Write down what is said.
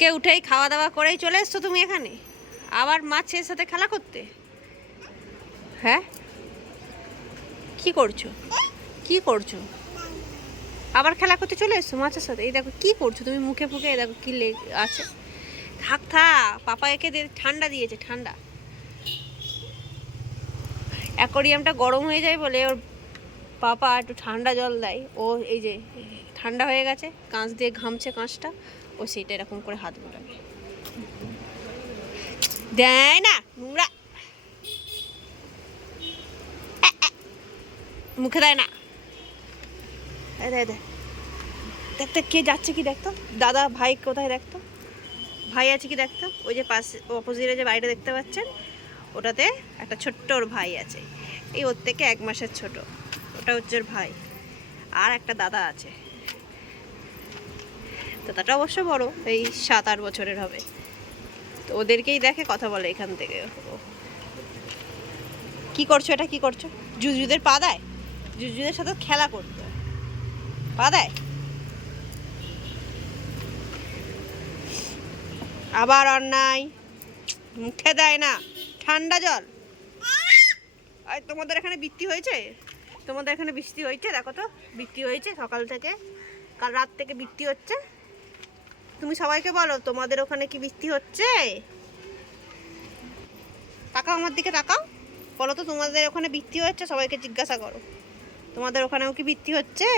কে উঠেই খাওয়া দাওয়া করেই চলে এসছো তুমি এখানে আবার মাছের সাথে খেলা করতে। হ্যাঁ, কি করছো? কি করছো? আবার খেলা করতে চলে এসছো মাছের সাথে? এই দেখো কি করছো তুমি, মুখে ফুকে এই দেখো কি আছে। থাক থাক, পাপা একে ঠান্ডা দিয়েছে, ঠান্ডা। অ্যাকোরিয়ামটা গরম হয়ে যায় বলে ওর পাপা একটু ঠান্ডা জল দেয়। ও এই যে ঠান্ডা হয়ে গেছে, কাঁচ দিয়ে ঘামছে কাঁচটা, ও সেইটা এরকম করে হাত বোলাবে। দেয় না, নোংরা, মুখে দেয় না। দেখতে কে যাচ্ছে কি দেখতো, দাদা ভাই কোথায় দেখতো, ভাই আছে কি দেখতো। ওই যে পাশে অপোজিটে যে বাড়িটা দেখতে পাচ্ছেন, ওটাতে একটা ছোট্ট ওর ভাই আছে, এই ওর থেকে 1 মাসের ছোট, ওটা হচ্ছে ওর ভাই। আর একটা দাদা আছে, দাদাটা অবশ্য বড়, এই 7-8 বছরের হবে। তো ওদেরকেই দেখে, কথা বলে এখান থেকে। কি করছো এটা, কি করছো? জুজুদের পা দেয়, জুজুদের সাথে খেলা করতো, পা দেয়। আবার অন্যায়, মুখে দেয় না, ঠান্ডা জল। আর তোমাদের এখানে বৃষ্টি হয়েছে? তোমাদের এখানে বৃষ্টি হয়েছে? দেখো তো, বৃষ্টি হয়েছে সকাল থেকে, কাল রাত থেকে বৃষ্টি হচ্ছে। তুমি সবাইকে বলো তোমাদের ওখানে কি বৃষ্টি হচ্ছে। তাকাও আমার দিকে, তাকাও, বলো তো তোমাদের ওখানে বৃষ্টি হচ্ছে, সবাইকে জিজ্ঞাসা করো তোমাদের ওখানেও কি বৃষ্টি হচ্ছে।